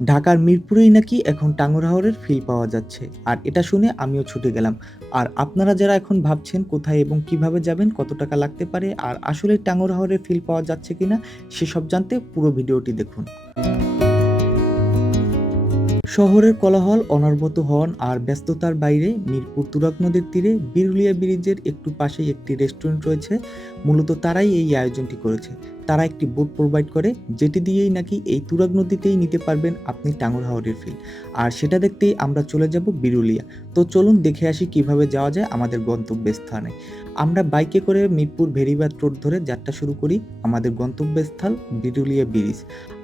ঢাকার মিরপুরেই নাকি এখন টাঙ্গুর হাওরের ফিল পাওয়া যাচ্ছে। আর এটা শুনে আমিও ছুটে গেলাম। আর আপনারা যারা এখন ভাবছেন কোথায় এবং কিভাবে যাবেন, কত টাকা লাগতে পারে আর আসলেই টাঙ্গুর হাওরের ফিল পাওয়া যাচ্ছে কিনা সেসব জানতে পুরো ভিডিওটি দেখুন। শহরের কোলাহল, অনবরত হর্ন আর ব্যস্ততার বাইরে মিরপুর তুরাগ নদীর তীরে বিরুলিয়া ব্রিজের একটু পাশেই একটি রেস্টুরেন্ট রয়েছে। মূলত তারাই এই আয়োজনটি করেছে। তারা একটি বোট প্রোভাইড করে, যেটি দিয়েই নাকি এই তুরাগ নদীতেই নিতে পারবেন আপনি টাঙ্গুর হাওরের ফিল। আর সেটা দেখতেই আমরা চলে যাব বিরুলিয়া। তো চলুন দেখে আসি কিভাবে যাওয়া যায় আমাদের গন্তব্যস্থানে। আমরা বাইকে করে মিরপুর ভেরিবাদ রোড ধরে যাত্রা শুরু করি আমাদের গন্তব্যস্থল বিরুলিয়া ব্রিজ।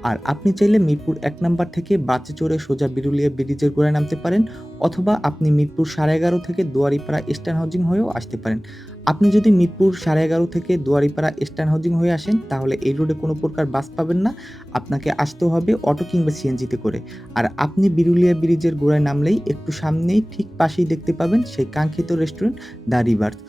আর আপনি চাইলে মিরপুর ১ নাম্বার থেকে বাসে চড়ে সোজা বিরুলিয়া ব্রিজের গোড়ায় নামতে পারেন, অথবা আপনি মিরপুর 11:30 থেকে দুয়ারিপাড়া ইস্টার্ন হাউজিং হয়েও আসতে পারেন। আপনি যদি মিরপুর 11:30 থেকে দুয়ারিপাড়া ইস্টার্ন হাউজিং হয়ে আসেন, তাহলে এই রোডে কোনো প্রকার বাস পাবেন না। আপনাকে আসতে হবে অটো কিংবা সিএনজিতে করে। আর আপনি বিরুলিয়া ব্রিজের গোড়ায় নামলেই একটু সামনেই ঠিক পাশেই দেখতে পাবেন সেই কাঙ্ক্ষিত রেস্টুরেন্ট দ্য রিভার্স।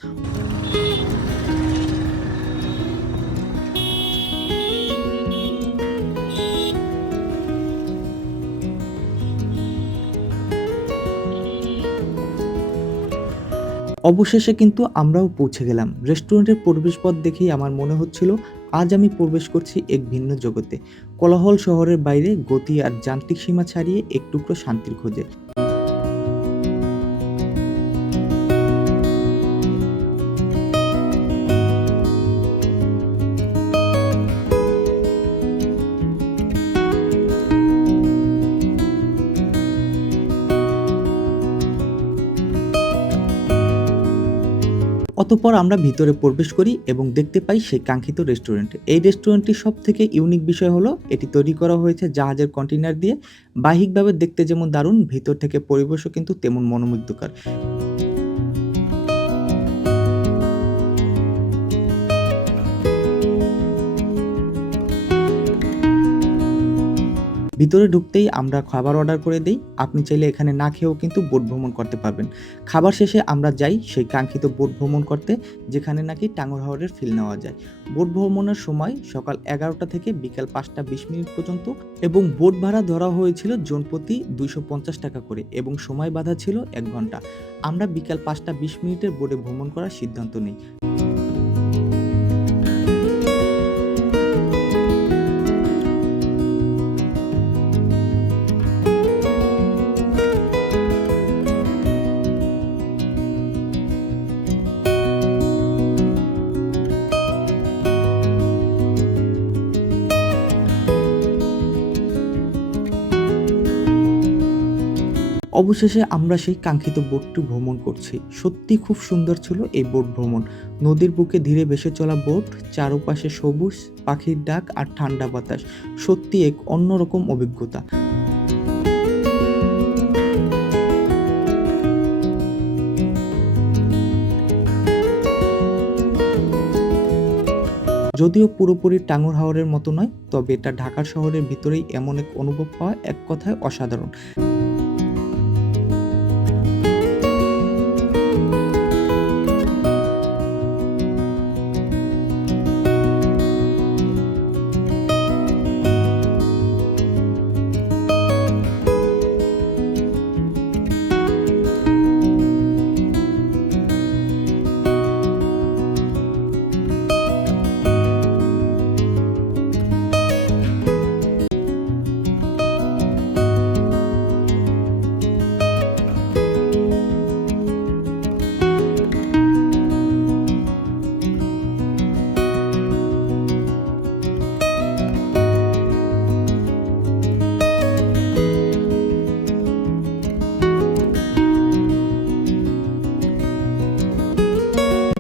অবশেষে কিন্তু আমরাও পৌঁছে গেলাম। রেস্টুরেন্টের প্রবেশপথ দেখেই আমার মনে হচ্ছিল আজ আমি প্রবেশ করছি এক ভিন্ন জগতে। কোলাহল শহরের বাইরে গতি আর যান্ত্রিক সীমা ছাড়িয়ে এক টুকরো শান্তির খোঁজে। অতঃপর আমরা ভিতরে প্রবেশ করি এবং দেখতে পাই সেই কাঙ্ক্ষিত রেস্টুরেন্ট। এই রেস্টুরেন্টটির সবথেকে ইউনিক বিষয় হলো এটি তৈরি করা হয়েছে জাহাজের কন্টেইনার দিয়ে। বাহ্যিকভাবে দেখতে যেমন দারুণ, ভিতর থেকে পরিবেশও কিন্তু তেমন মনোমুগ্ধকর। ভিতরে ঢুকতেই আমরা খাবার অর্ডার করে দেই। আপনি চাইলে এখানে না খেয়েও কিন্তু বোট ভ্রমণ করতে পারবেন। খাবার শেষে আমরা যাই সেই কাঙ্ক্ষিত বোট ভ্রমণ করতে, যেখানে নাকি টাঙ্গুর হাওরের ফিল নেওয়া যায়। বোট ভ্রমণের সময় সকাল 11টা থেকে বিকাল 5টা 20 মিনিট পর্যন্ত, এবং বোট ভাড়া ধরা হয়েছিল জনপ্রতি 250 টাকা করে এবং সময় বাঁধা ছিল 1 ঘন্টা। আমরা বিকাল 5টা 20 মিনিটের বোটে ভ্রমণ করার সিদ্ধান্ত নিই। অবশেষে আমরা সেই কাঙ্ক্ষিত বোটটি ভ্রমণ করছি। সত্যি খুব সুন্দর ছিল এই বোট ভ্রমণ। নদীর বুকে ধীরে ভেসে চলা বোট, চারপাশে সবুজ, পাখির ডাক আর ঠান্ডা বাতাস। সত্যি এক অন্যরকম অভিজ্ঞতা। যদিও পুরোপুরি টাঙ্গুর হাওরের মতো নয়, তবে এটা ঢাকার শহরের ভিতরেই এমন এক অনুভব পাওয়া এক কথায় অসাধারণ।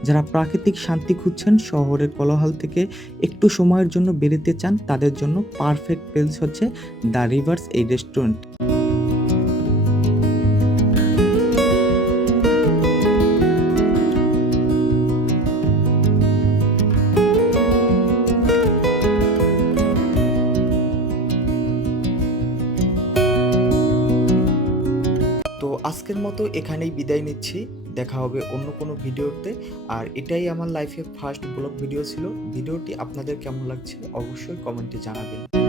যারা প্রাকৃতিক শান্তি খুঁজছেন, শহরের কোলাহল থেকে একটু সময়ের জন্য বেরোতে চান, তাদের জন্য পারফেক্ট প্লেস হচ্ছে দ্য রিভার্স এই রেস্টুরেন্ট। তো আজকের মতো এখানেই বিদায় নিচ্ছি। দেখা হবে অন্য কোনো ভিডিওতে। আর এটাই আমার লাইফে ফার্স্ট ব্লগ ভিডিও ছিল। ভিডিওটি আপনাদের কেমন লাগছে অবশ্যই কমেন্টে জানাবেন।